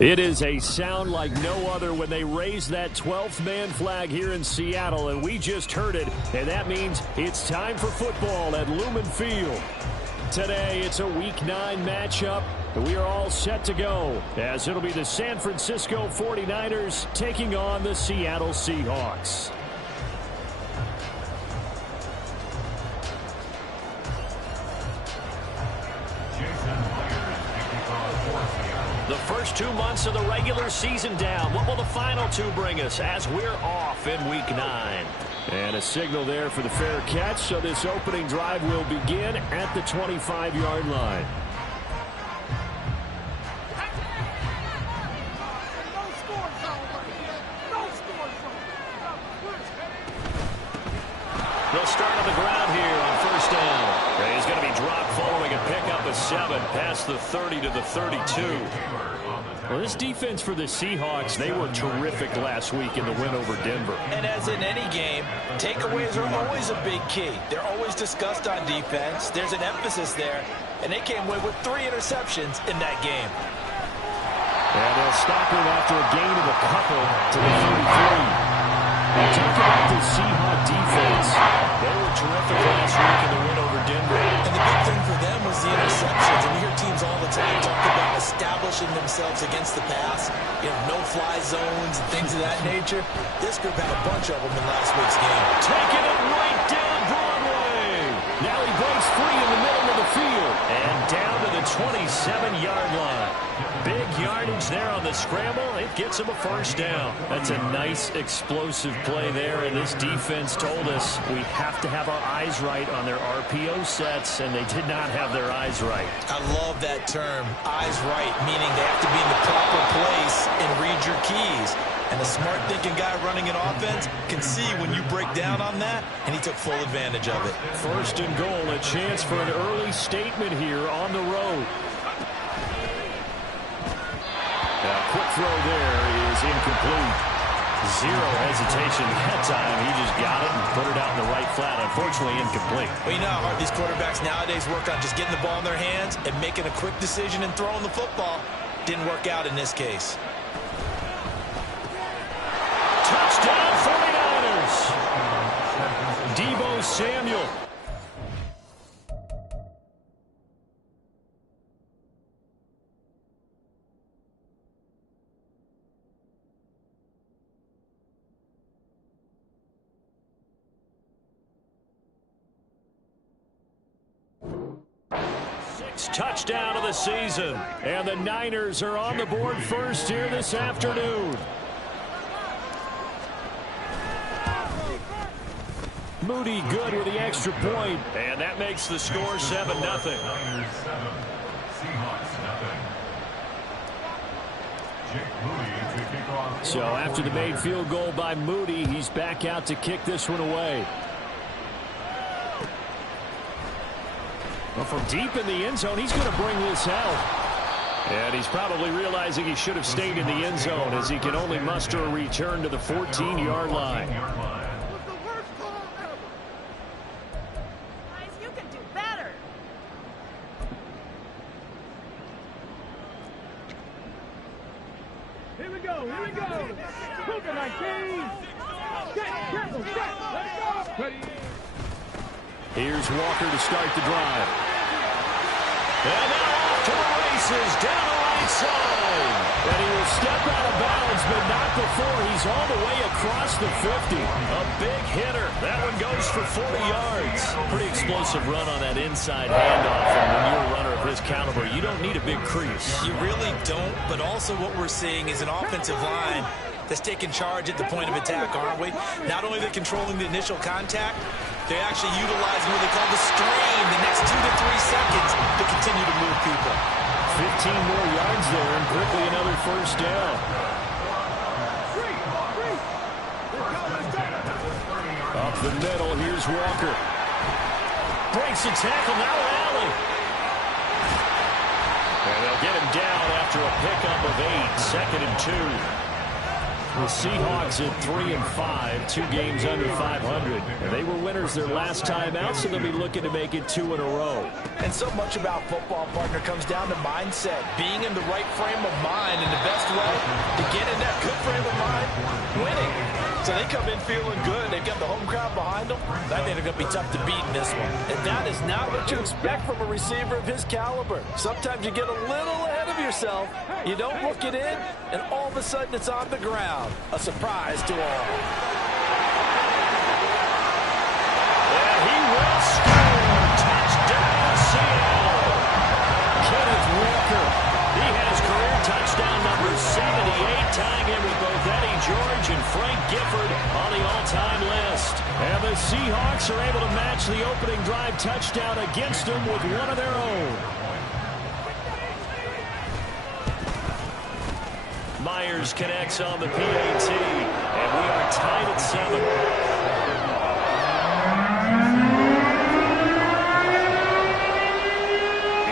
It is a sound like no other when they raise that 12th man flag here in Seattle, and we just heard it, and that means it's time for football at Lumen Field. Today, it's a Week 9 matchup, and we are all set to go, as it'll be the San Francisco 49ers taking on the Seattle Seahawks. The first 2 months of the regular season down. What will the final 2 bring us as we're off in Week 9? And a signal there for the fair catch, so this opening drive will begin at the 25-yard line. They'll start on the ground here on first down. He's going to be dropped following a pickup of 7 past the 30 to the 32. Well, this defense for the Seahawks, they were terrific last week in the win over Denver. And as in any game, takeaways are always a big key. They're always discussed on defense. There's an emphasis there, and they came away with 3 interceptions in that game. And they'll stop him after a gain of a couple to the 33. Talk about the Seahawk defense. They were terrific last week in the win over Denver. And the big thing for them was the interceptions. And we hear teams all the time talk about establishing themselves against the pass. No-fly zones and things of that nature. This group had a bunch of them in last week's game. Taking it right down Broadway. Now he breaks free in the middle of the field. And down to the 27-yard line. Big yardage there on the scramble. It gets him a first down. That's a nice explosive play there, and this defense told us we have to have our eyes right on their RPO sets, and they did not have their eyes right. I love that term, eyes right, meaning they have to be in the proper place and read your keys. And a smart thinking guy running an offense can see when you break down on that, and he took full advantage of it. First and goal, a chance for an early statement here on the road. Quick throw there is incomplete. Zero hesitation that time. He just got it and put it out in the right flat. Unfortunately, incomplete. Well, you know how hard these quarterbacks nowadays work on just getting the ball in their hands and making a quick decision and throwing the football. Didn't work out in this case. Touchdown 49ers. Deebo Samuel. Touchdown of the season, and the Niners are on the board first here this afternoon. Moody good with the extra point, and that makes the score 7-0. So after the made field goal by Moody, he's back out to kick this one away. Well, from deep in the end zone, he's going to bring this out. And he's probably realizing he should have stayed in the end zone as he can only muster a return to the 14-yard line. Guys, you can do better. Here we go, here we go. Moving like keys. Let's go. Ready. Here's Walker to start the drive. And now off to the races, down the right side. And he will step out of bounds, but not before he's all the way across the 50. A big hitter. That one goes for 40 yards. Pretty explosive run on that inside handoff. And when you're a runner of his caliber, you don't need a big crease. You really don't, but also what we're seeing is an offensive line that's taking charge at the point of attack, aren't we? Not only are they controlling the initial contact, they're actually utilizing what they call the strain the next 2 to 3 seconds to continue to move people. 15 more yards there and quickly another first down. Up the middle, here's Walker. Breaks the tackle, now Alley. And they'll get him down after a pickup of 8, 2nd and 2. The Seahawks at 3-5, 2 games under 500. And they were winners their last time out, so they'll be looking to make it 2 in a row. And so much about football, partner, comes down to mindset. Being in the right frame of mind, and the best way to get in that good frame of mind, winning. So they come in feeling good. They've got the home crowd behind them. I think they're going to be tough to beat in this one. And that is not what you expect from a receiver of his caliber. Sometimes you get a little ahead of yourself. You don't look it in, and all of a sudden it's on the ground. A surprise to all. And he will score. Touchdown, Seattle. Kenneth Walker. He has career touchdown number 78, tying him with both Eddie George and Frank Gifford on the all-time list. And the Seahawks are able to match the opening drive touchdown against them with one of their own. Myers connects on the PAT, and we are tied at 7.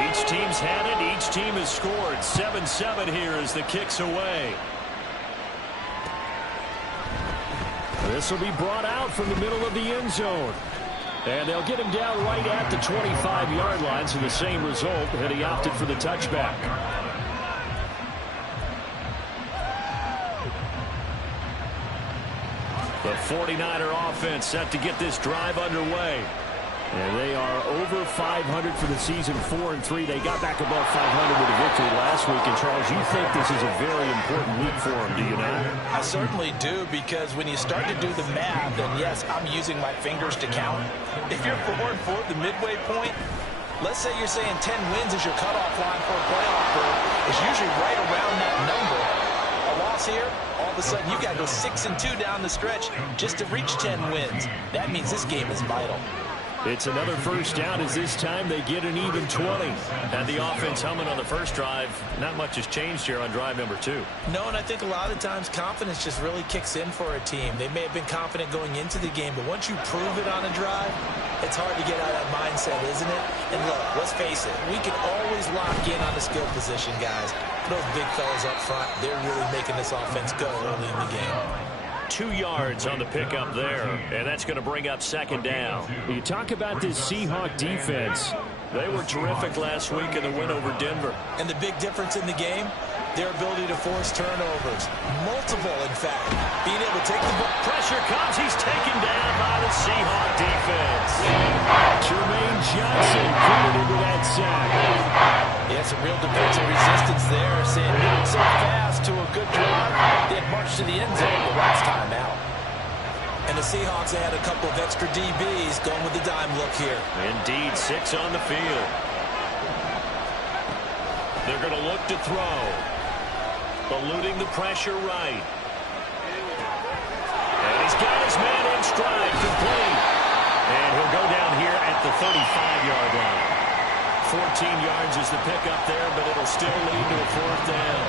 Each team's had it. Each team has scored. 7-7 here as the kick's away. This will be brought out from the middle of the end zone. And they'll get him down right at the 25-yard line, so the same result, and he opted for the touchback. The 49er offense set to get this drive underway. And they are over 500 for the season, 4-3. They got back above 500 with a victory last week. And, Charles, you think this is a very important week for them, do you not? I certainly do, because when you start to do the math, and yes, I'm using my fingers to count. If you're 4-4 at the midway point, let's say you're saying 10 wins is your cutoff line for a playoff berth. It's usually right around that number. A loss here, all of a sudden you got to go 6-2 down the stretch just to reach 10 wins. That means this game is vital. It's another first down as this time they get an even 20. And the offense humming on the first drive. Not much has changed here on drive number 2. No, and I think a lot of the times confidence just really kicks in for a team. They may have been confident going into the game, but once you prove it on a drive, it's hard to get out of that mindset, isn't it? And look, let's face it, we can always lock in on the skill position, guys. Those big fellas up front, they're really making this offense go early in the game. 2 yards on the pickup there, and that's going to bring up second down. You talk about this Seahawk defense. They were terrific last week in the win over Denver. And the big difference in the game, their ability to force turnovers. Multiple, in fact. Being able to take the ball. Pressure comes. He's taken down by the Seahawk defense. Jermaine Johnson credited with that sack. Yeah, some real defensive resistance there. Saying not so fast to a good drive. They had marched to the end zone the last time out. And the Seahawks had a couple of extra DBs going with the dime look here. Indeed, 6 on the field. They're going to look to throw. Eluding the pressure right. And he's got his man in stride, complete. And he'll go down here at the 35-yard line. 14 yards is the pickup there, but it'll still lead to a fourth down.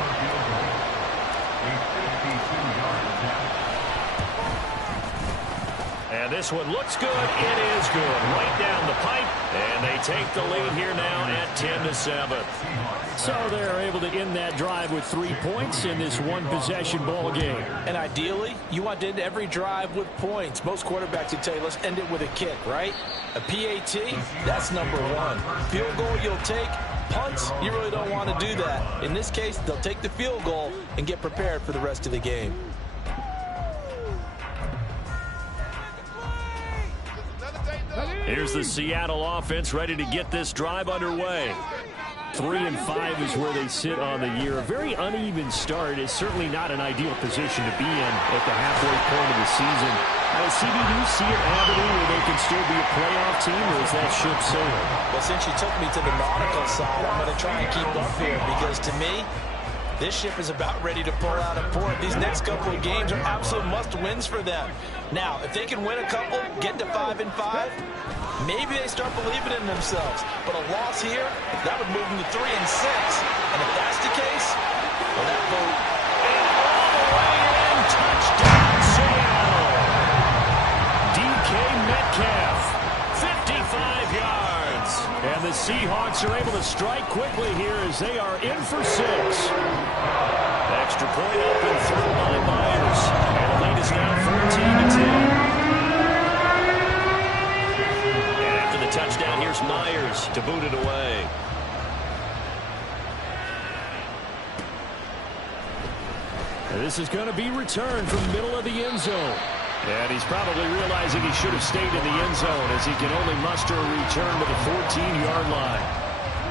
And this one looks good. It is good. Right down the pipe. And they take the lead here now at 10-7. So they're able to end that drive with 3 points in this one-possession ball game. And ideally, you want to end every drive with points. Most quarterbacks would tell you, let's end it with a kick, right? A PAT, that's number 1. Field goal you'll take. Punts, you really don't want to do that. In this case, they'll take the field goal and get prepared for the rest of the game. Here's the Seattle offense ready to get this drive underway. 3-5 is where they sit on the year. A very uneven start is certainly not an ideal position to be in at the halfway point of the season. CB, do you see an avenue where they can still be a playoff team, or is that ship sailing? Well, since you took me to the nautical side, I'm going to try and keep up here, because to me, this ship is about ready to pull out of port. These next couple of games are absolute must-wins for them. Now, if they can win a couple, get to 5-5, maybe they start believing in themselves. But a loss here, that would move them to 3-6. And if that's the case, well, that vote. And all the way in, touchdown, Seattle. DK Metcalf, 55 yards. And the Seahawks are able to strike quickly here as they are in for 6. Extra point up and through by Myers. Myers to boot it away. This is going to be returned from the middle of the end zone. And he's probably realizing he should have stayed in the end zone as he can only muster a return to the 14-yard line.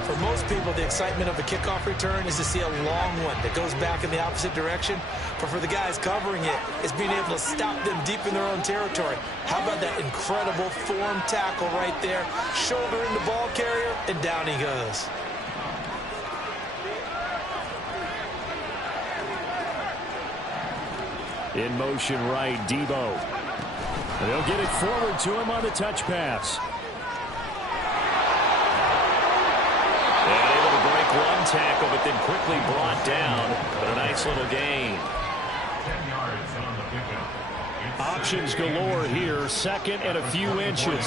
For most people, the excitement of a kickoff return is to see a long one that goes back in the opposite direction. But for the guys covering it, it's being able to stop them deep in their own territory. How about that incredible form tackle right there? Shoulder in the ball carrier, and down he goes. In motion right, Debo. They'll get it forward to him on the touch pass. And able to break one tackle, but then quickly brought down. But a nice little gain. 10 yards on the pickup. Options galore here, second and a few inches.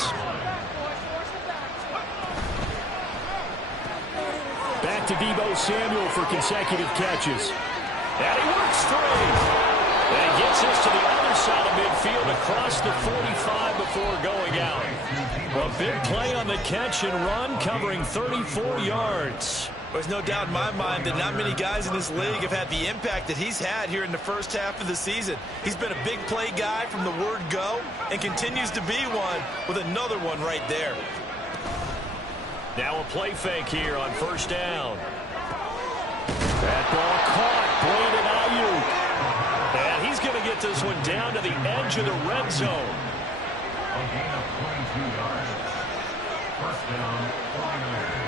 Back to Debo Samuel for consecutive catches. And he works free. And he gets this to the other side of midfield across the 45 before going out. A big play on the catch and run, covering 34 yards. There's no doubt in my mind that not many guys in this league have had the impact that he's had here in the first half of the season. He's been a big play guy from the word go and continues to be one with another one right there. Now a play fake here on first down. That ball caught. Brandon Ayuk. And he's going to get this one down to the edge of the red zone. A gain of 22 yards. First down, 49ers.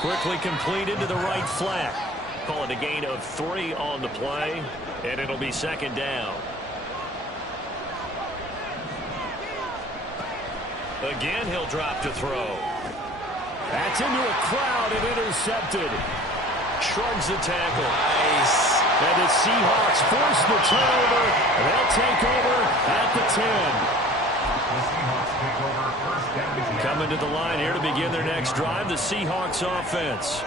Quickly completed to the right flat. Call it a gain of 3 on the play, and it'll be second down. Again, he'll drop to throw. That's into a crowd and intercepted. Shrugs the tackle. Nice. And the Seahawks force the turnover. They'll take over at the 10. The Seahawks take over first down. Coming to the line here to begin their next drive, the Seahawks offense.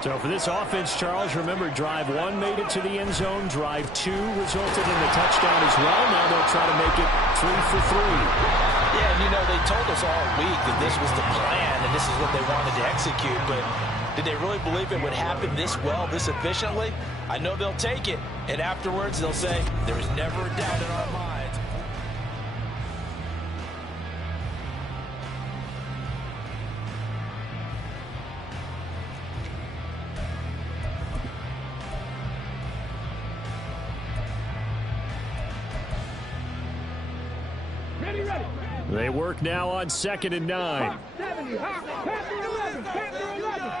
So for this offense, Charles, remember, drive 1 made it to the end zone. Drive 2 resulted in the touchdown as well. Now they'll try to make it 3 for 3. Yeah, and you know, they told us all week that this was the plan and this is what they wanted to execute, but did they really believe it would happen this well, this efficiently? I know they'll take it, and afterwards they'll say, there was never a doubt in our minds. Ready. They work now on 2nd and 9. 70, Panther 11, Panther 11.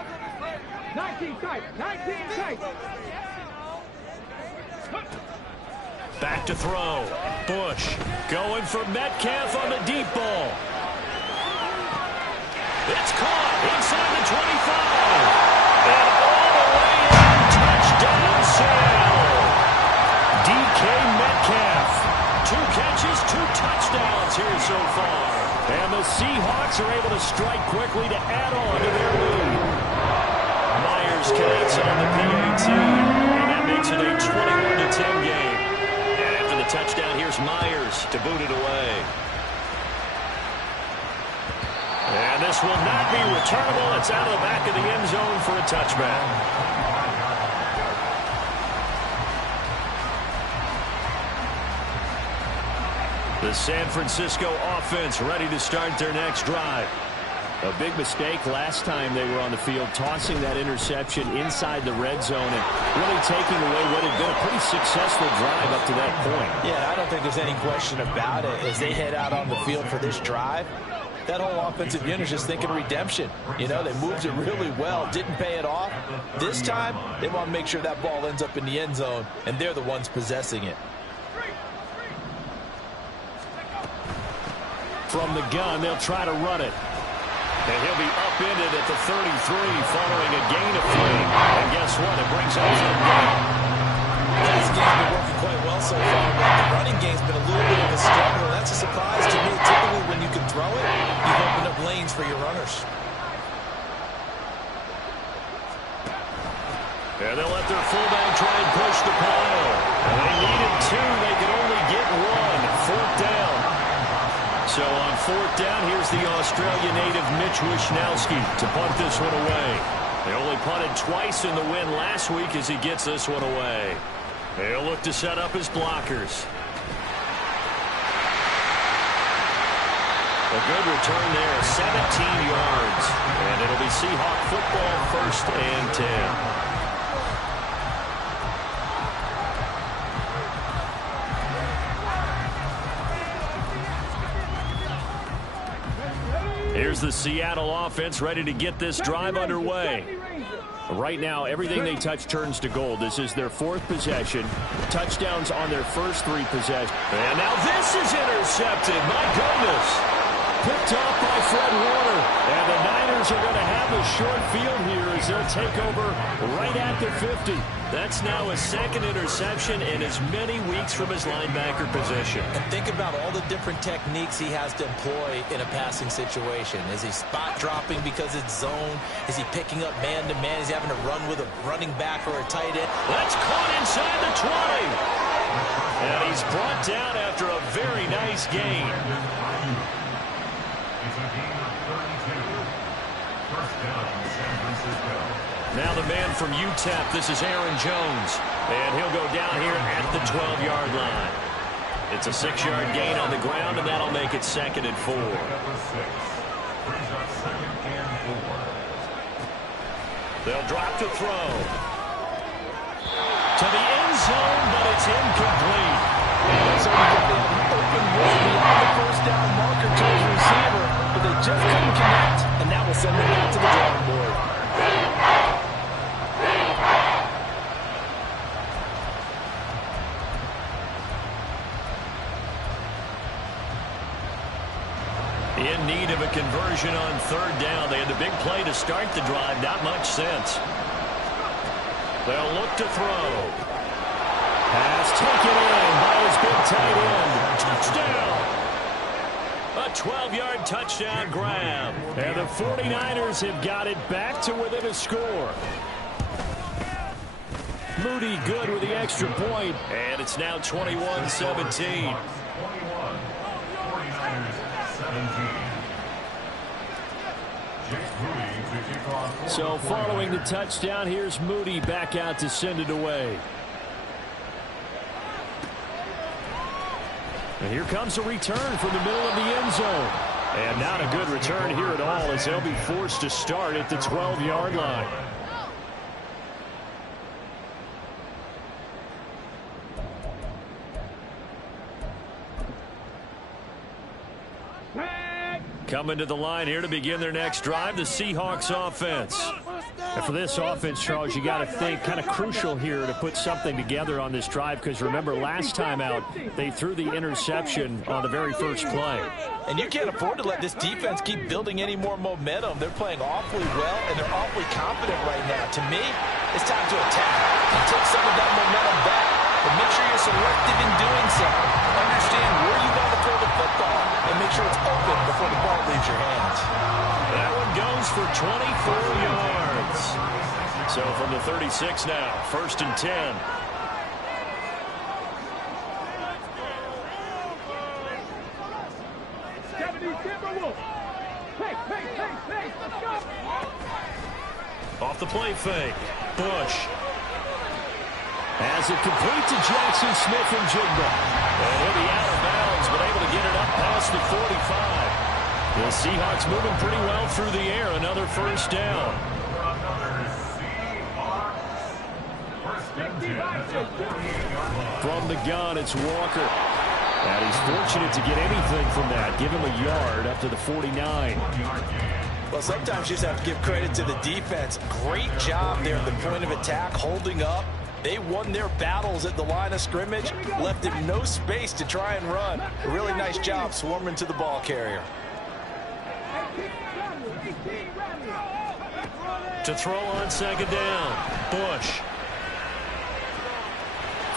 19 tight, 19 tight. Back to throw. Bush going for Metcalf on the deep ball. It's caught inside the 25. And all the way in. Touchdown, Sale. DK Metcalf. 2 catches, 2 touchdowns here so far. And the Seahawks are able to strike quickly to add on to their lead. Myers connects on the PAT, and that makes it a 21-10 game. And after the touchdown, here's Myers to boot it away. And this will not be returnable. It's out of the back of the end zone for a touchback. The San Francisco offense ready to start their next drive. A big mistake last time they were on the field, tossing that interception inside the red zone and really taking away what had been a pretty successful drive up to that point. Yeah, I don't think there's any question about it. As they head out on the field for this drive, that whole offensive unit is just thinking redemption. You know, they moved it really well, didn't pay it off. This time, they want to make sure that ball ends up in the end zone, and they're the ones possessing it. From the gun, they'll try to run it. And he'll be upended at the 33 following a gain of 3. And guess what? It brings up third down. This game's been working quite well so far, but the running game's been a little bit of a struggle. That's a surprise to me. Typically, when you can throw it, you've opened up lanes for your runners. And they'll let their fullback try and push the pile. And they needed 2. They could only get 1. 4th down. So on fourth down, here's the Australia native Mitch Wishnowsky to punt this one away. They only punted twice in the win last week as he gets this one away. They'll look to set up his blockers. A good return there, 17 yards. And it'll be Seahawk football, 1st and 10. Here's the Seattle offense ready to get this drive underway. Right now, everything they touch turns to gold. This is their 4th possession. Touchdowns on their first 3 possessions. And now this is intercepted. My goodness. Picked off by Fred Warner. And the Niners are going to have a short field here as they'll take over right at the 50. That's now a 2nd interception in as many weeks from his linebacker position. And think about all the different techniques he has to employ in a passing situation. Is he spot dropping because it's zone? Is he picking up man-to-man? Is he having to run with a running back or a tight end? That's caught inside the 20. And he's brought down after a very nice gain. It's a gain of 32. 1st down, San Francisco. Now the man from UTEP, this is Aaron Jones. And he'll go down here at the 12-yard line. It's a 6-yard gain on the ground, and that'll make it 2nd and 4. Brings up 2nd and 4. They'll drop to throw. To the end zone, but it's incomplete. So he got an open look beyond the 1st down marker to his receiver, but they just couldn't connect, and that will send them back to the drawing board. In need of a conversion on 3rd down. They had the big play to start the drive. Not much sense. They'll look to throw. Pass taken in by his big tight end. Touchdown. A 12-yard touchdown grab. And the 49ers have got it back to within a score. Moody good with the extra point. And it's now 21-17. 21. 49ers 17. So following the touchdown, here's Moody back out to send it away. And here comes a return from the middle of the end zone. And not a good return here at all as they'll be forced to start at the 12-yard line. Coming to the line here to begin their next drive, the Seahawks offense. And for this offense, Charles, you got to think kind of crucial here to put something together on this drive because remember last time out they threw the interception on the very first play. And you can't afford to let this defense keep building any more momentum. They're playing awfully well and they're awfully confident right now. To me, it's time to attack and take some of that momentum back. But make sure you're selective in doing so. Understand where you want to throw the football and make sure it's open before the ball leaves your hands. That one goes for 24 yards. So from the 36 now, 1st and 10. Off the play fake. Bush has it complete to Jackson Smith and Jigba. And he'll be out of bounds, but able to get it up past the 45. The Seahawks moving pretty well through the air. Another 1st down. From the gun, it's Walker. And he's fortunate to get anything from that. Give him a yard up to the 49. Well, sometimes you just have to give credit to the defense. Great job there at the point of attack, holding up. They won their battles at the line of scrimmage, left him no space to try and run. A really nice job swarming to the ball carrier. To throw on 2nd down, Bush.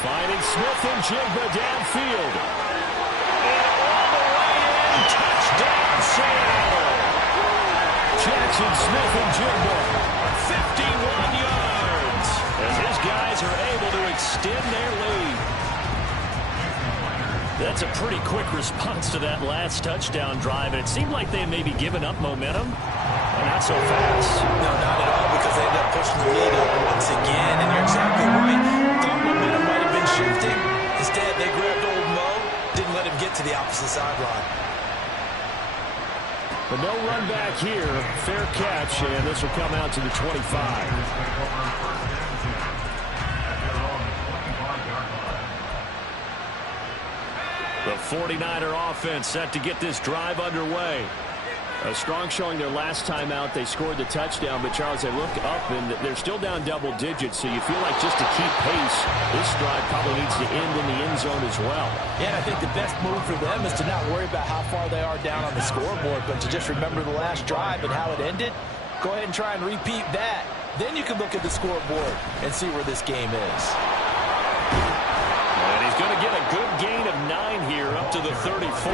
Finding Smith and Jigba downfield. And all the way in, touchdown Seattle. Jackson Smith and Jigba, 51 yards. As his guys are able to extend their lead. That's a pretty quick response to that last touchdown drive, and it seemed like they had maybe given up momentum. Not so fast. No, not at all, because they ended up pushing the lead over once again, and you're exactly right. Thought momentum might have been shifting. Instead, they grabbed old Mo, didn't let him get to the opposite sideline. But no run back here. Fair catch, and this will come out to the 25. The 49er offense set to get this drive underway. A strong showing their last time out. They scored the touchdown, but Charles, they look up, and they're still down double digits, so you feel like just to keep pace, this drive probably needs to end in the end zone as well. Yeah, and I think the best move for them is to not worry about how far they are down on the scoreboard, but to just remember the last drive and how it ended. Go ahead and try and repeat that. Then you can look at the scoreboard and see where this game is. And he's going to get a good gain of 9 here up to the 34.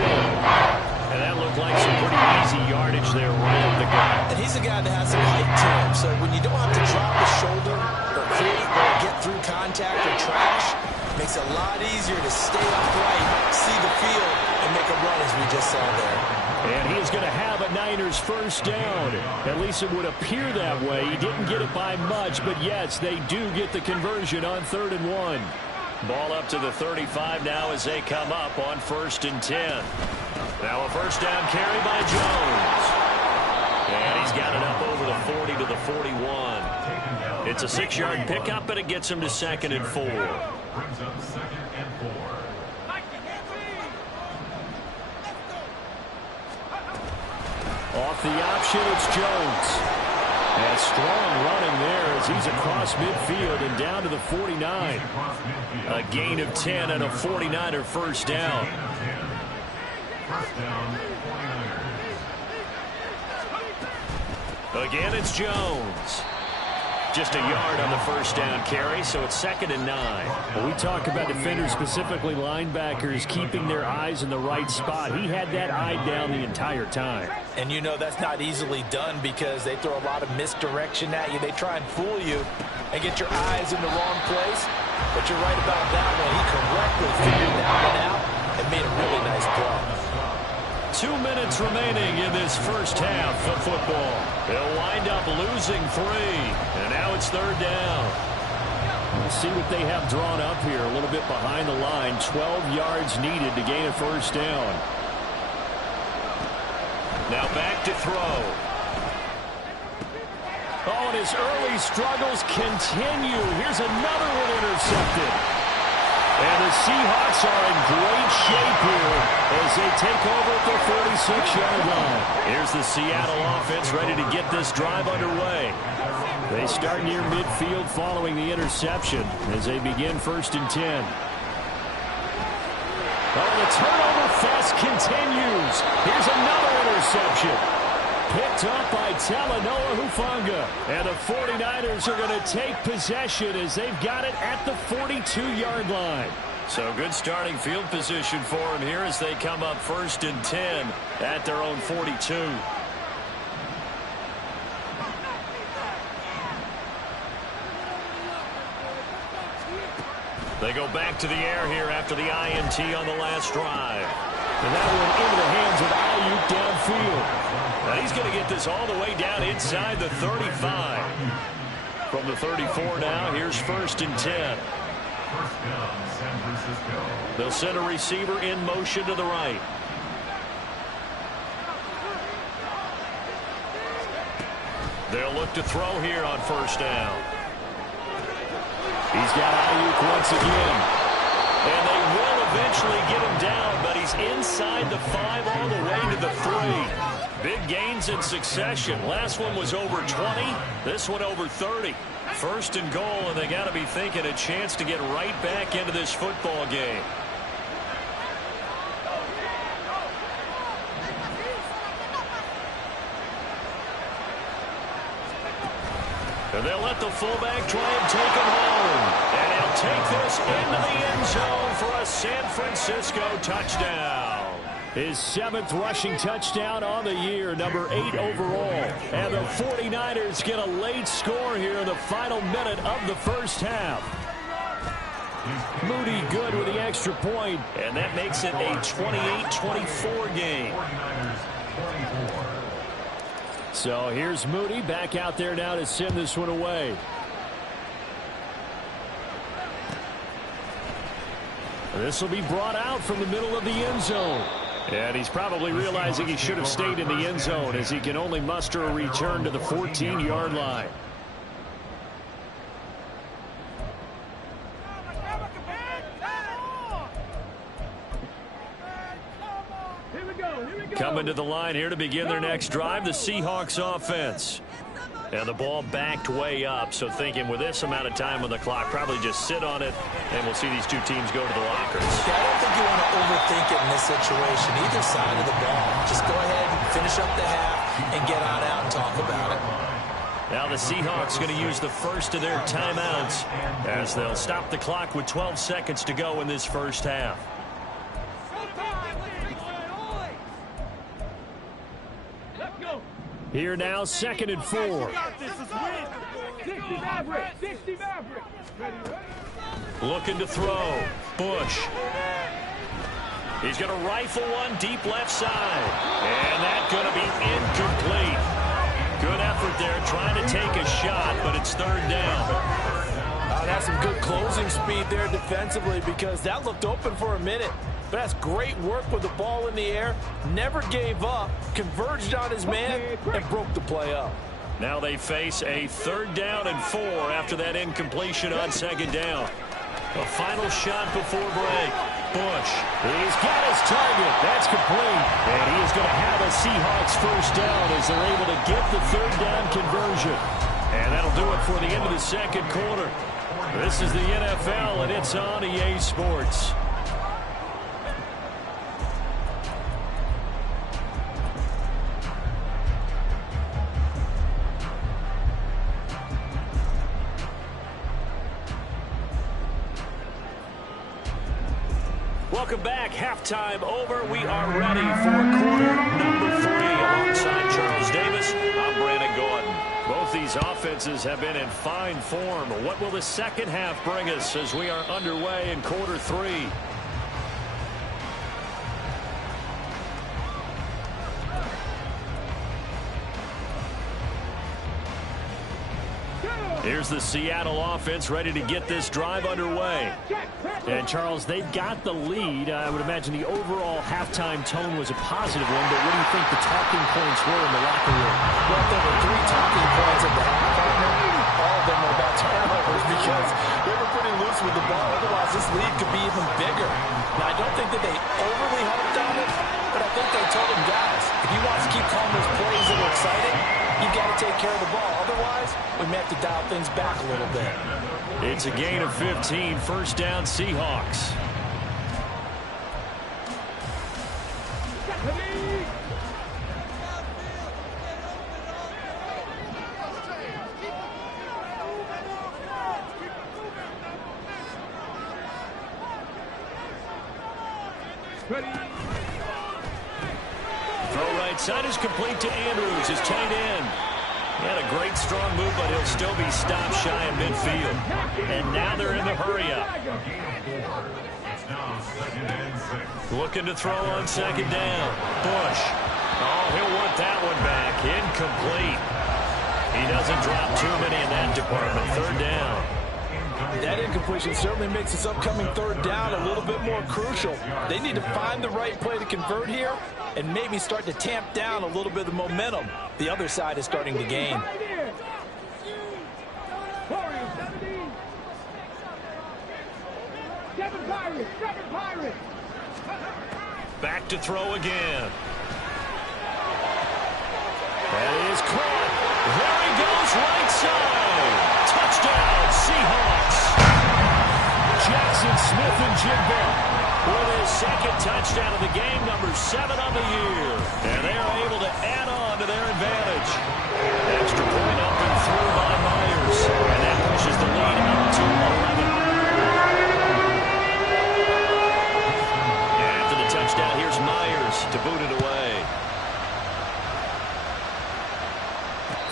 And that looked like some pretty easy yardage there right up the gut. And he's a guy that has some height to him, so when you don't have to drop a shoulder or create or get through contact or trash, it makes it a lot easier to stay upright, see the field, and make a run as we just saw there. And he is going to have a Niners first down. At least it would appear that way. He didn't get it by much, but yes, they do get the conversion on 3rd and 1. Ball up to the 35 now as they come up on 1st and 10. Now a first down carry by Jones. And he's got it up over the 40 to the 41. It's a 6-yard pickup, and it gets him to 2nd and 4. Brings up 2nd and 4. Off the option, it's Jones. And strong running there as he's across midfield and down to the 49. A gain of 10 and a 49er first down. First down, 49ers. Again, it's Jones. Just a yard on the first down carry, so it's 2nd and 9. Well, we talk about defenders, specifically linebackers, keeping their eyes in the right spot. He had that eye down the entire time. And you know that's not easily done because they throw a lot of misdirection at you. They try and fool you and get your eyes in the wrong place. But you're right about that one. He correctly figured that one out and made a really nice play. 2 minutes remaining in this first half of football. They'll wind up losing 3, and now it's 3rd down. We'll see what they have drawn up here a little bit behind the line. 12 yards needed to gain a first down. Now back to throw. Oh, and his early struggles continue. Here's another one intercepted. And the Seahawks are in great shape here as they take over at the 46-yard line. Here's the Seattle offense ready to get this drive underway. They start near midfield following the interception as they begin 1st and 10. Oh, the turnover fest continues. Here's another interception. Picked up by Talanoa Hufanga. And the 49ers are going to take possession as they've got it at the 42-yard line. So good starting field position for them here as they come up 1st and 10 at their own 42. They go back to the air here after the INT on the last drive. And that one into the hands of Ayuk downfield. Now he's going to get this all the way down inside the 35. From the 34 now, here's 1st and 10. First down, San Francisco. They'll send a receiver in motion to the right. They'll look to throw here on 1st down. He's got Ayuk once again. And they will eventually get him down, but he's inside the 5 all the way to the 3. Big gains in succession. Last one was over 20. This one over 30. 1st and goal, and they got to be thinking a chance to get right back into this football game. And they'll let the fullback try and take him home. And he'll take this into the end zone for a San Francisco touchdown. His 7th rushing touchdown on the year, number 8 overall. And the 49ers get a late score here in the final minute of the first half. Moody good with the extra point, and that makes it a 28-24 game. So here's Moody back out there now to send this one away. This will be brought out from the middle of the end zone. And he's probably realizing he should have stayed in the end zone as he can only muster a return to the 14-yard line. Coming to the line here to begin their next drive, the Seahawks offense. And the ball backed way up, so thinking with this amount of time on the clock, probably just sit on it, and we'll see these two teams go to the lockers. Yeah, I don't think you want to overthink it in this situation, either side of the ball. Just go ahead and finish up the half and get on out and talk about it. Now the Seahawks going to use the first of their timeouts as they'll stop the clock with 12 seconds to go in this first half. Here now, 2nd and 4. 60 Maverick. 60 Maverick. Looking to throw. Bush. He's going to rifle one deep left side. And that's going to be incomplete. Good effort there trying to take a shot, but it's 3rd down. That's some good closing speed there defensively because that looked open for a minute. But that's great work with the ball in the air. Never gave up, converged on his man, and broke the play up. Now they face a 3rd down and 4 after that incompletion on 2nd down. A final shot before break. Bush. He's got his target. That's complete. And he is going to have a Seahawks 1st down as they're able to get the 3rd down conversion. And that'll do it for the end of the 2nd quarter. This is the NFL, and it's on EA Sports. Welcome back. Halftime over. We are ready for quarter number 3. Alongside Charles Davis, I'm Brandon Gordon. Both these offenses have been in fine form. What will the second half bring us as we are underway in quarter 3? Here's the Seattle offense ready to get this drive underway. And, Charles, they've got the lead. I would imagine the overall halftime tone was a positive one, but what do you think the talking points were in the locker room? Well, there were 3 talking points at the half, partner. All of them were about turnovers because they were pretty loose with the ball. Otherwise, this lead could be even bigger. Now, I don't think that they overly harped on it, but I think they told them, guys, if you want to keep calling those plays that are exciting, you got to take care of the ball. Otherwise, we may have to dial things back a little bit. It's a gain of 15. 1st down, Seahawks. Throw right side is complete to Andrews, his tight end. He had a great strong move, but he'll still be stopped shy of midfield. And now they're in the hurry-up. Looking to throw on 2nd down. Bush. Oh, he'll work that one back. Incomplete. He doesn't drop too many in that department. 3rd down. That incompletion certainly makes this upcoming 3rd down a little bit more crucial. They need to find the right play to convert here and maybe start to tamp down a little bit of the momentum the other side is starting to gain. Back to throw again. That is caught. There he goes, right side. Touchdown, Seahawks. Jackson Smith-Njigba with his 2nd touchdown of the game, number 7 on the year. And they are able to add on to their advantage. Extra point up and through by Myers. And that pushes the lead up to 11. And after the touchdown, here's Myers to boot it away.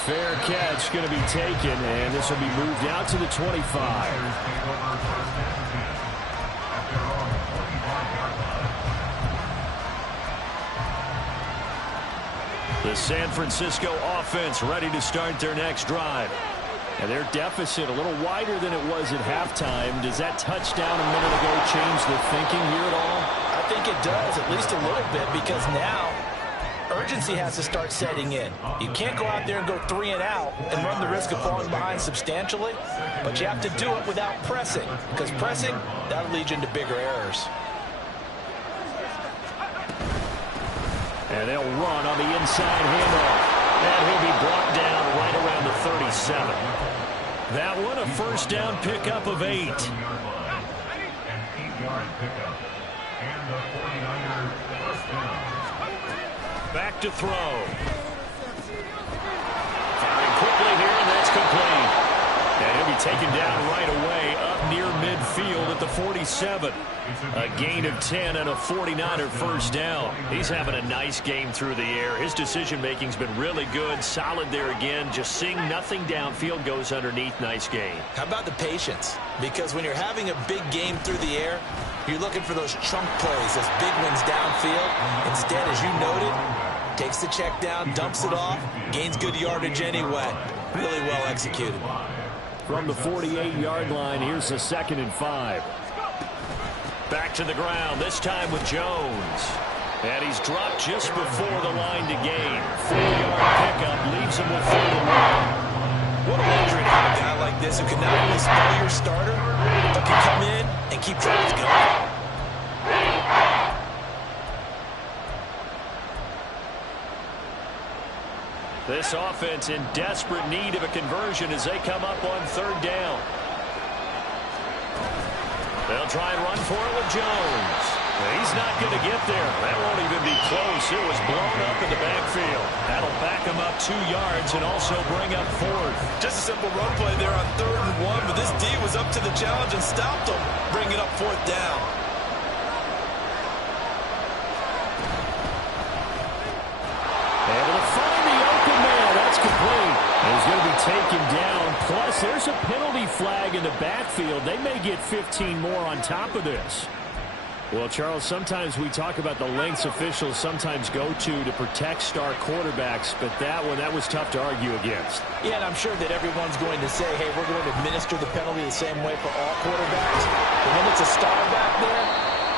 Fair catch going to be taken, and this will be moved out to the 25. The San Francisco offense ready to start their next drive. And their deficit a little wider than it was at halftime. Does that touchdown a minute ago change the thinking here at all? I think it does, at least a little bit, because now urgency has to start setting in. You can't go out there and go 3 and out and run the risk of falling behind substantially, but you have to do it without pressing, because pressing, that'll lead you into bigger errors. And they'll run on the inside handoff. And he'll be brought down right around the 37. That one a first down pickup of 8. And 8-yard pickup. And the 49ers first down. Back to throw. Firing quickly here, and that's complete. And he'll be taken down right away up near midfield at the 47. A gain of 10 and a 49er first down. He's having a nice game through the air. His decision-making's been really good. Solid there again. Just seeing nothing downfield goes underneath. Nice game. How about the patience? Because when you're having a big game through the air, you're looking for those chunk plays, those big ones downfield. Instead, as you noted, takes the check down, dumps it off, gains good yardage anyway. Really well executed. From the 48-yard line, here's the 2nd and 5. Back to the ground, this time with Jones. And he's dropped just before the line to gain. 4-yard pickup leaves him with 3rd and 1. What a luxury to have a guy like this who can not only spell your starter, but can come in and keep drives going. This offense in desperate need of a conversion as they come up on 3rd down. They'll try and run for it with Jones. He's not going to get there. That won't even be close. It was blown up in the backfield. That'll back him up 2 yards and also bring up 4th. Just a simple run play there on 3rd and 1, but this D was up to the challenge and stopped him, bringing up 4th down. Able to find the open man. That's complete. He's going to be taken down. Plus, there's a penalty flag in the backfield. They may get 15 more on top of this. Well, Charles, sometimes we talk about the lengths officials sometimes go to protect star quarterbacks, but that was tough to argue against. Yeah, and I'm sure that everyone's going to say, hey, we're going to administer the penalty the same way for all quarterbacks. But when it's a star back there,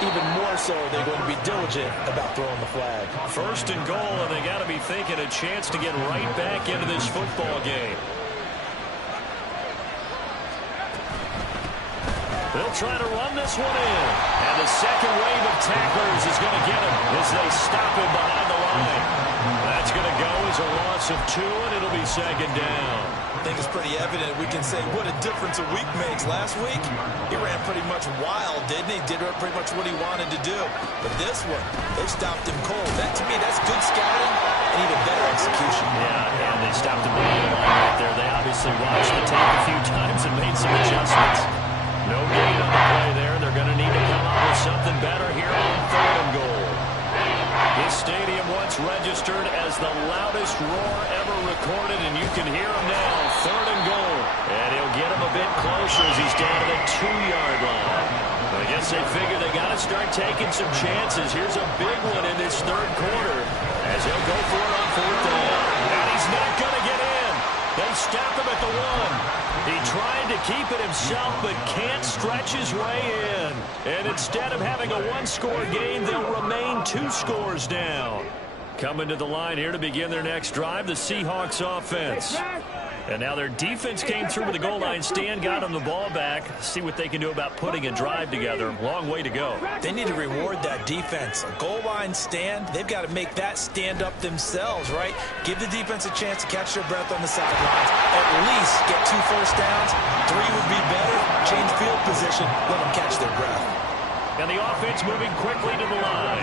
even more so, they're going to be diligent about throwing the flag. 1st and goal, and they got to be thinking a chance to get right back into this football game. They'll try to run this one in. And the second wave of tacklers is going to get him as they stop him behind the line. That's going to go as a loss of 2, and it'll be 2nd down. I think it's pretty evident. We can say what a difference a week makes. Last week, he ran pretty much wild, didn't he? Did pretty much what he wanted to do. But this one, they stopped him cold. That, to me, that's good scouting and even better execution. Yeah, and they stopped him behind the line right there. They obviously watched the tape a few times and made some adjustments. No gain on the play there. They're going to need to come up with something better here on 3rd and goal. This stadium once registered as the loudest roar ever recorded, and you can hear him now. 3rd and goal. And he'll get him a bit closer as he's down to the 2-yard line. I guess they figure they got to start taking some chances. Here's a big one in this 3rd quarter as he'll go for it on 4th down. And he's not going to get in. They stop him at the 1. He tried to keep it himself, but can't stretch his way in. And instead of having a 1-score game, they'll remain 2 scores down. Coming to the line here to begin their next drive, the Seahawks offense. And now their defense came through with the goal line stand, got them the ball back. See what they can do about putting a drive together. Long way to go. They need to reward that defense. A goal line stand, they've got to make that stand up themselves, right? Give the defense a chance to catch their breath on the sidelines. At least get 2 first downs. 3 would be better. Change field position. Let them catch their breath. And the offense moving quickly to the line.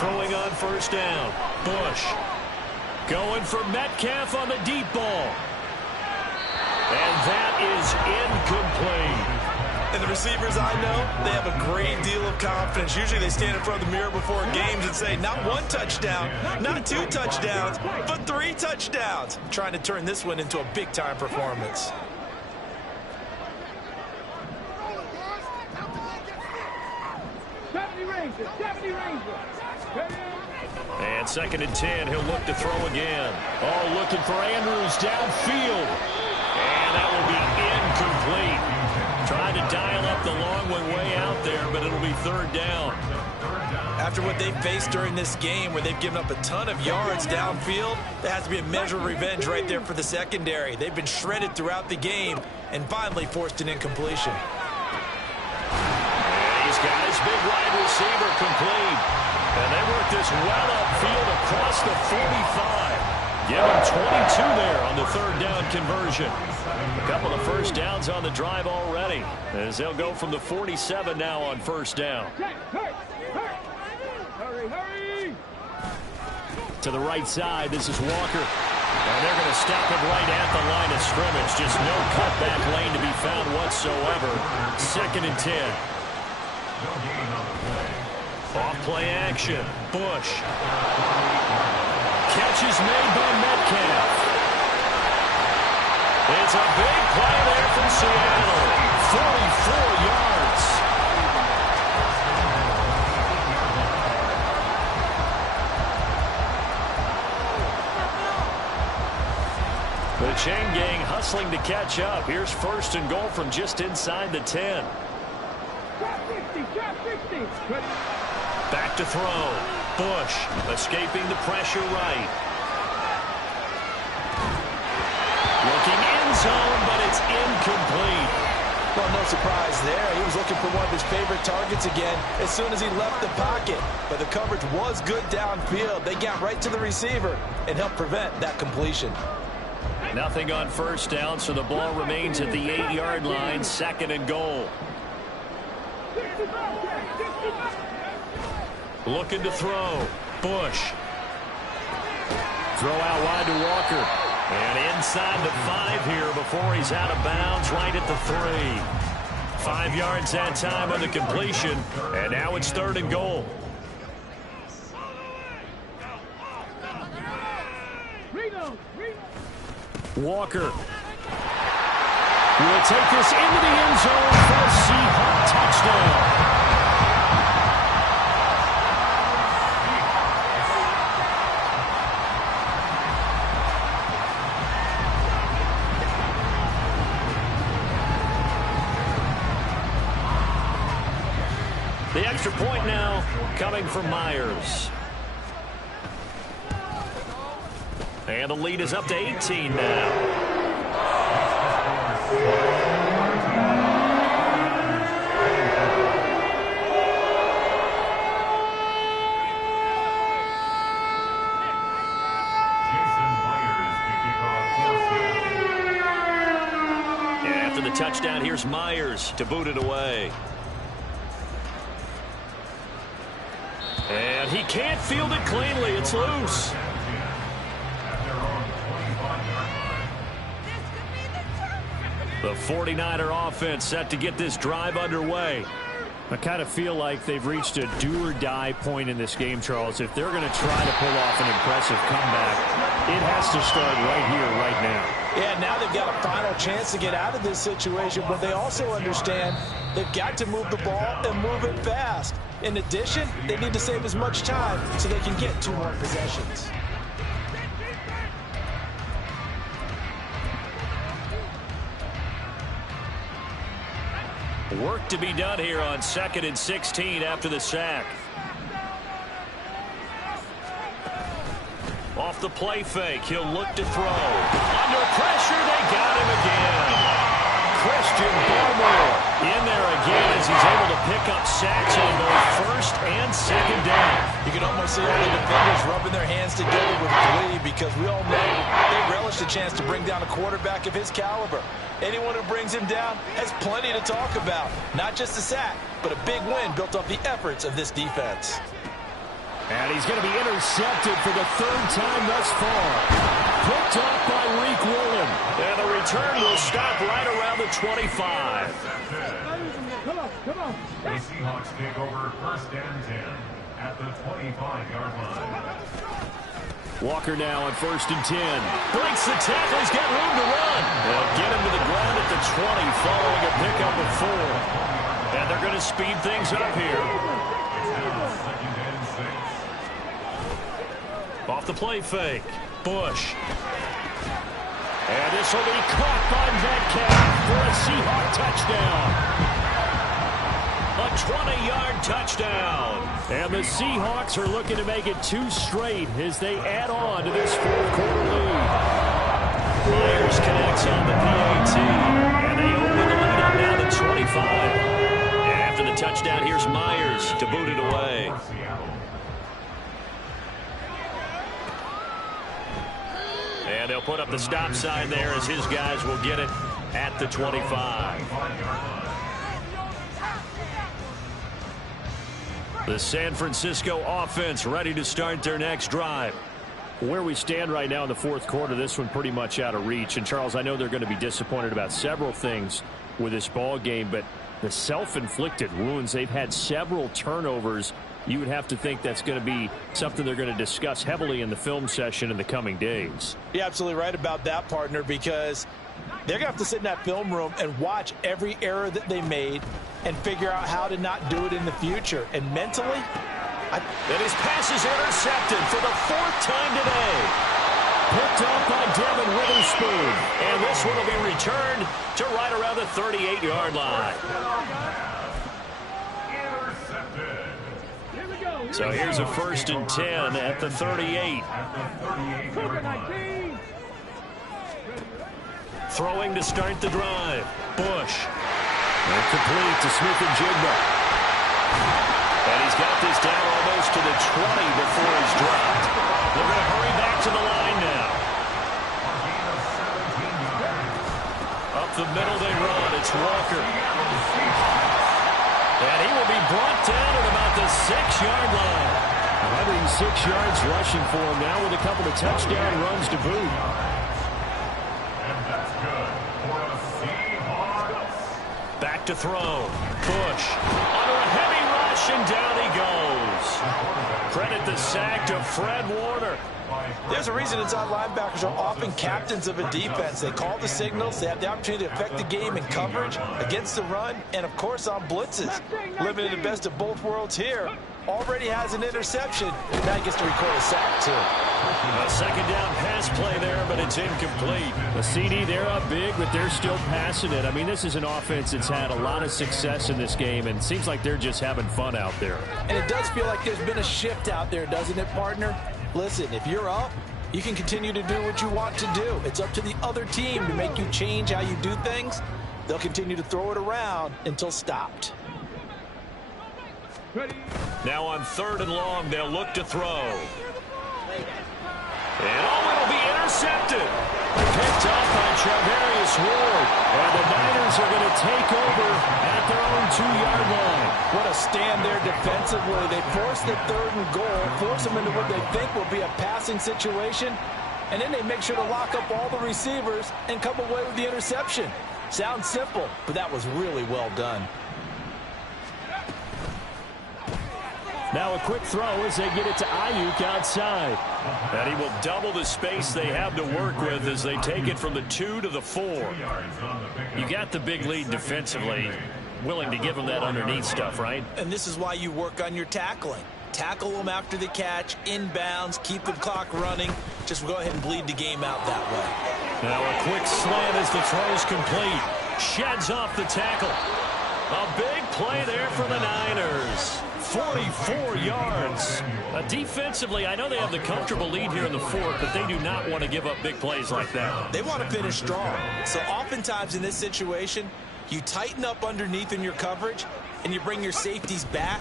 Throwing on 1st down. Bush. Going for Metcalf on the deep ball. And that is incomplete. And the receivers I know, they have a great deal of confidence. Usually they stand in front of the mirror before games and say, not 1 touchdown, not 2 touchdowns, but 3 touchdowns. Trying to turn this one into a big-time performance. Rangers, 70 Rangers. And 2nd and 10, he'll look to throw again. Oh, looking for Andrews downfield. And that will be incomplete. Trying to dial up the long one way out there, but it'll be 3rd down. After what they've faced during this game, where they've given up a ton of yards downfield, there has to be a measure of revenge right there for the secondary. They've been shredded throughout the game and finally forced an incompletion. And he's got his big wide receiver complete. And they work this well upfield across the 45. Give him 22 there on the 3rd down conversion. A couple of first downs on the drive already, as they'll go from the 47 now on 1st down. Hurry! To the right side, this is Walker. And they're going to stop him right at the line of scrimmage. Just no cutback lane to be found whatsoever. 2nd and 10. Off play action. Bush. Catch is made by Metcalf. It's a big play there from Seattle. 44 yards. The chain gang hustling to catch up. Here's 1st and goal from just inside the 10. Back to throw. Bush escaping the pressure right. Looking end zone, but it's incomplete. Well, no surprise there. He was looking for one of his favorite targets again as soon as he left the pocket. But the coverage was good downfield. They got right to the receiver and helped prevent that completion. Nothing on 1st down, so the ball remains at the 8-yard line. 2nd and goal. Looking to throw. Bush. Throw out wide to Walker. And inside the 5 here before he's out of bounds right at the 3. 5 yards that time on the completion. And now it's 3rd and goal. Walker will take this into the end zone for a Seahawks touchdown. The extra point now coming from Myers. And the lead is up to 18 now. And after the touchdown, here's Myers to boot it away. And he can't field it cleanly. It's loose. The 49er offense set to get this drive underway. I kind of feel like they've reached a do-or-die point in this game, Charles. If they're going to try to pull off an impressive comeback, it has to start right here, right now. Yeah, now they've got a final chance to get out of this situation, but they also understand they've got to move the ball and move it fast. In addition, they need to save as much time so they can get 2 more possessions. Work to be done here on 2nd and 16 after the sack. Off the play fake, he'll look to throw. Under pressure, they got him again. Christian Barmore in there again as he's able to pick up sacks on both 1st and 2nd down. You can almost see all the defenders rubbing their hands together with glee because we all know they relish the chance to bring down a quarterback of his caliber. Anyone who brings him down has plenty to talk about. Not just a sack, but a big win built off the efforts of this defense. And he's going to be intercepted for the 3rd time thus far. Picked up by Reek Woolen. And the return will stop right around the 25. Come on. The Seahawks take over 1st and 10 at the 25-yard line. Walker now on 1st and 10. Breaks the tackle. He's got room to run. They'll get him to the ground at the 20 following a pickup of 4. And they're going to speed things up here. It's now 2nd and 6. off the play fake. Bush. And this will be caught by Metcalf for a Seahawk touchdown. A 20-yard touchdown. And the Seahawks are looking to make it 2 straight as they add on to this fourth-quarter lead. Myers connects on the PAT, and they open the lead up now to 25. And after the touchdown, here's Myers to boot it away. And they'll put up the stop sign there as his guys will get it at the 25. The San Francisco offense ready to start their next drive. Where we stand right now in the fourth quarter, this one pretty much out of reach. And, Charles, I know they're going to be disappointed about several things with this ball game, but the self-inflicted wounds, they've had several turnovers. You would have to think that's going to be something they're going to discuss heavily in the film session in the coming days. You're absolutely right about that, partner, because they're going to have to sit in that film room and watch every error that they made and figure out how to not do it in the future. And mentally, and his pass is intercepted for the 4th time today. Picked up by Devin Witherspoon. And this one will be returned to right around the 38-yard line. So here's a 1st and 10 at the 38. Throwing to start the drive. Bush. And complete to Smith-Njigba. And he's got this down almost to the 20 before he's dropped. They're going to hurry back to the line now. Up the middle they run. It's Walker. And he will be brought down at about the 6-yard line. 106 yards rushing for him now with a couple of touchdown runs to boot. Back to throw. Bush under a heavy rush, and down he goes. Credit the sack to Fred Warner. there's a reason inside linebackers are often captains of a defense. They call the signals. They have the opportunity to affect the game in coverage, against the run, and, of course, on blitzes. Living in the best of both worlds here. Already has an interception. Now he gets to record a sack, too. A second down pass play there, but it's incomplete. The CD, they're up big, but they're still passing it. I mean, this is an offense that's had a lot of success in this game, and it seems like they're just having fun out there. And it does feel like there's been a shift out there, doesn't it, partner? Listen, if you're up, you can continue to do what you want to do. It's up to the other team to make you change how you do things. They'll continue to throw it around until stopped. Now on 3rd and long, they'll look to throw. And it'll be intercepted. Picked up by Charvarius Ward. And the Niners are going to take over at their own 2-yard line. What a stand there defensively. They force the 3rd and goal, force them into what they think will be a passing situation, and then they make sure to lock up all the receivers and come away with the interception. Sounds simple, but that was really well done. Now a quick throw as they get it to Ayuk outside. And he will double the space they have to work with as they take it from the 2 to the 4. You got the big lead defensively, willing to give them that underneath stuff, right? And this is why you work on your tackling. Tackle them after the catch, inbounds, keep the clock running. Just go ahead and bleed the game out that way. Now a quick slant as the throw's complete. Sheds off the tackle. A big play there for the Niners. 44 yards. Defensively, I know they have the comfortable lead here in the 4th, but they do not want to give up big plays like that. They want to finish strong. So oftentimes in this situation, you tighten up underneath in your coverage, and you bring your safeties back.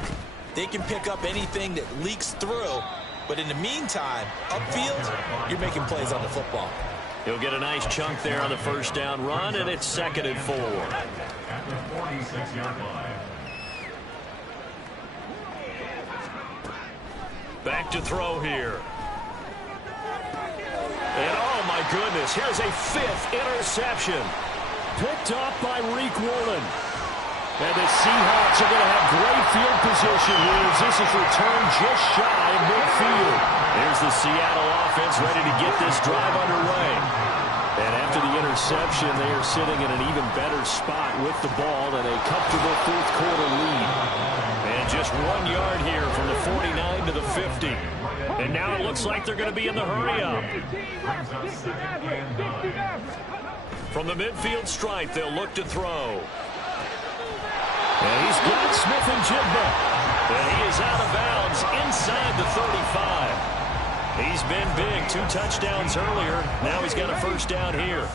They can pick up anything that leaks through. But in the meantime, upfield, you're making plays on the football. He'll get a nice chunk there on the 1st down run, and it's 2nd and 4. At the 46-yard line. Back to throw here. And oh my goodness, here's a 5th interception. Picked up by Reek Woolen. And the Seahawks are going to have great field position here as this is returned just shy of midfield. Here's the Seattle offense ready to get this drive underway. And after the interception, they are sitting in an even better spot with the ball and a comfortable 4th quarter lead. And just 1 yard here from the 49 to the 50. And now it looks like they're going to be in the hurry-up. From the midfield stripe, they'll look to throw. And he's got Smith-Njigba. And he is out of bounds inside the 35. He's been big. 2 touchdowns earlier. Now he's got a first down here.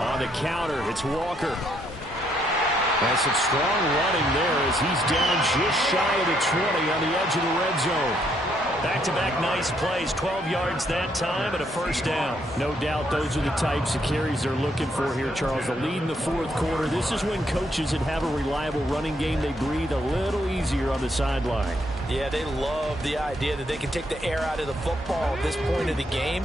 On the counter, it's Walker. And some strong running there as he's down just shy of the 20 on the edge of the red zone. Back-to-back nice plays, 12 yards that time and a first down. No doubt those are the types of carries they're looking for here, Charles. The lead in the fourth quarter. This is when coaches that have a reliable running game, they breathe a little easier on the sideline. Yeah, they love the idea that they can take the air out of the football at this point of the game.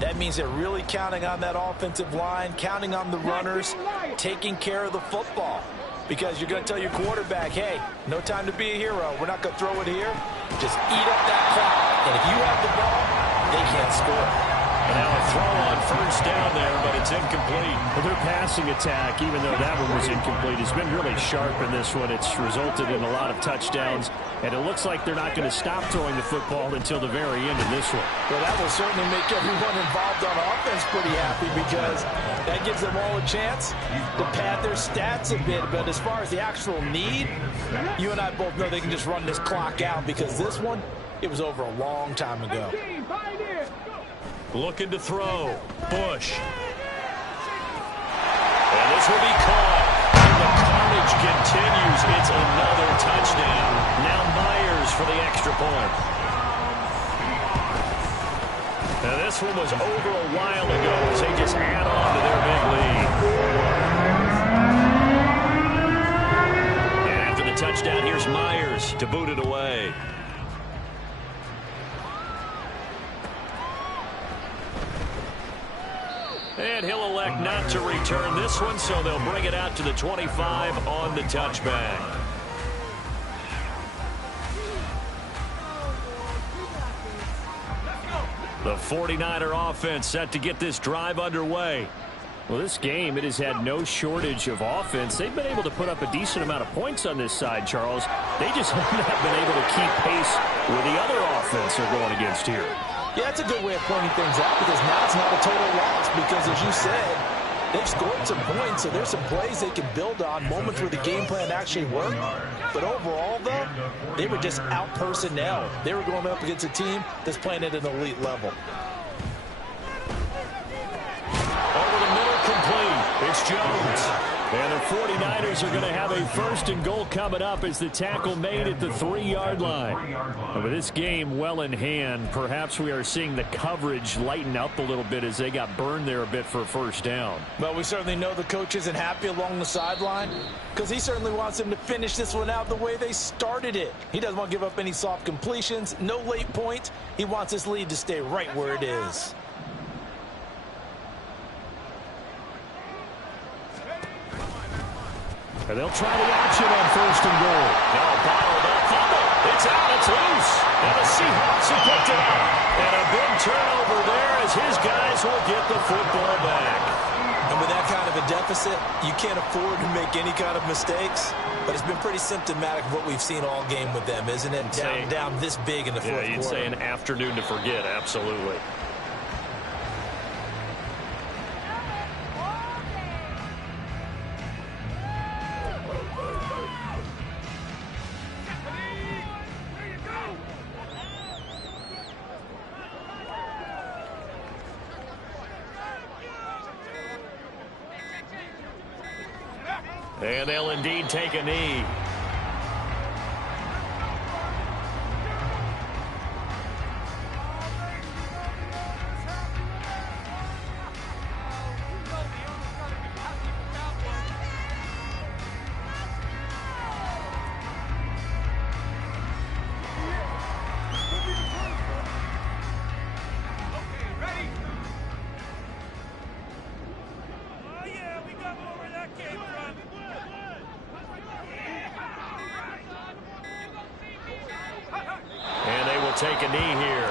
That means they're really counting on that offensive line, counting on the runners, taking care of the football. Because you're going to tell your quarterback, hey, no time to be a hero. We're not going to throw it here. Just eat up that clock. And if you have the ball, they can't score. And now a throw on first down there, but it's incomplete. Well, their passing attack, even though that one was incomplete, has been really sharp in this one. It's resulted in a lot of touchdowns. And it looks like they're not going to stop throwing the football until the very end of this one. Well, that will certainly make everyone involved on offense pretty happy because that gives them all a chance to pad their stats a bit. But as far as the actual need, you and I both know they can just run this clock out because this one, it was over a long time ago. Looking to throw. Bush. And this will be caught. The carnage continues. It's another touchdown. Now Myers for the extra point. Now this one was over a while ago as they just add on to their big lead. And after the touchdown, here's Myers to boot it away. And he'll elect not to return this one, so they'll bring it out to the 25 on the touchback. The 49er offense set to get this drive underway. Well, this game, it has had no shortage of offense. They've been able to put up a decent amount of points on this side, Charles. They just have not been able to keep pace with the other offense they're going against here. Yeah, that's a good way of pointing things out because now it's not a total loss because, as you said, they've scored some points, so there's some plays they can build on, moments where the game plan actually worked. But overall, though, they were just out-personnel. They were going up against a team that's playing at an elite level. Over the middle, complete. It's Jones. And the 49ers are going to have a first and goal coming up as the tackle made at the 3-yard line. And with this game well in hand, perhaps we are seeing the coverage lighten up a little bit as they got burned there a bit for a first down. Well, we certainly know the coach isn't happy along the sideline because he certainly wants them to finish this one out the way they started it. He doesn't want to give up any soft completions, no late points. He wants this lead to stay right where it is. And they'll try the option on first and goal. Now bottled up, fumble. It's out, it's loose. And the Seahawks have picked it up. And a big turnover there as his guys will get the football back. And with that kind of a deficit, you can't afford to make any kind of mistakes. But it's been pretty symptomatic of what we've seen all game with them, isn't it? Down this big in the fourth quarter. Yeah, you'd say an afternoon to forget, absolutely. And they'll indeed take a knee. Take a knee here.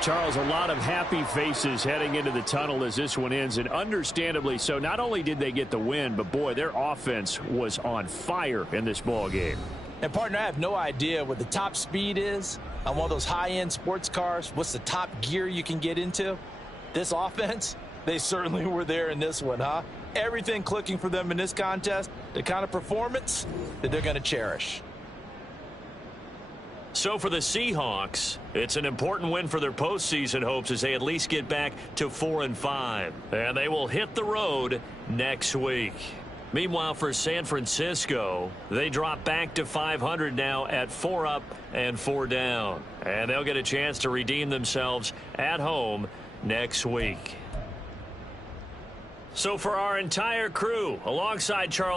Charles, a lot of happy faces heading into the tunnel as this one ends, and understandably so. Not only did they get the win, but boy, their offense was on fire in this ball game. And partner, I have no idea what the top speed is on one of those high-end sports cars. What's the top gear you can get into? This offense, they certainly were there in this one, huh? Everything clicking for them in this contest, the kind of performance that they're going to cherish. So for the Seahawks, it's an important win for their postseason hopes as they at least get back to 4-5. And they will hit the road next week. Meanwhile, for San Francisco, they drop back to 500 now at 4 up and 4 down. And they'll get a chance to redeem themselves at home next week. So for our entire crew, alongside Charles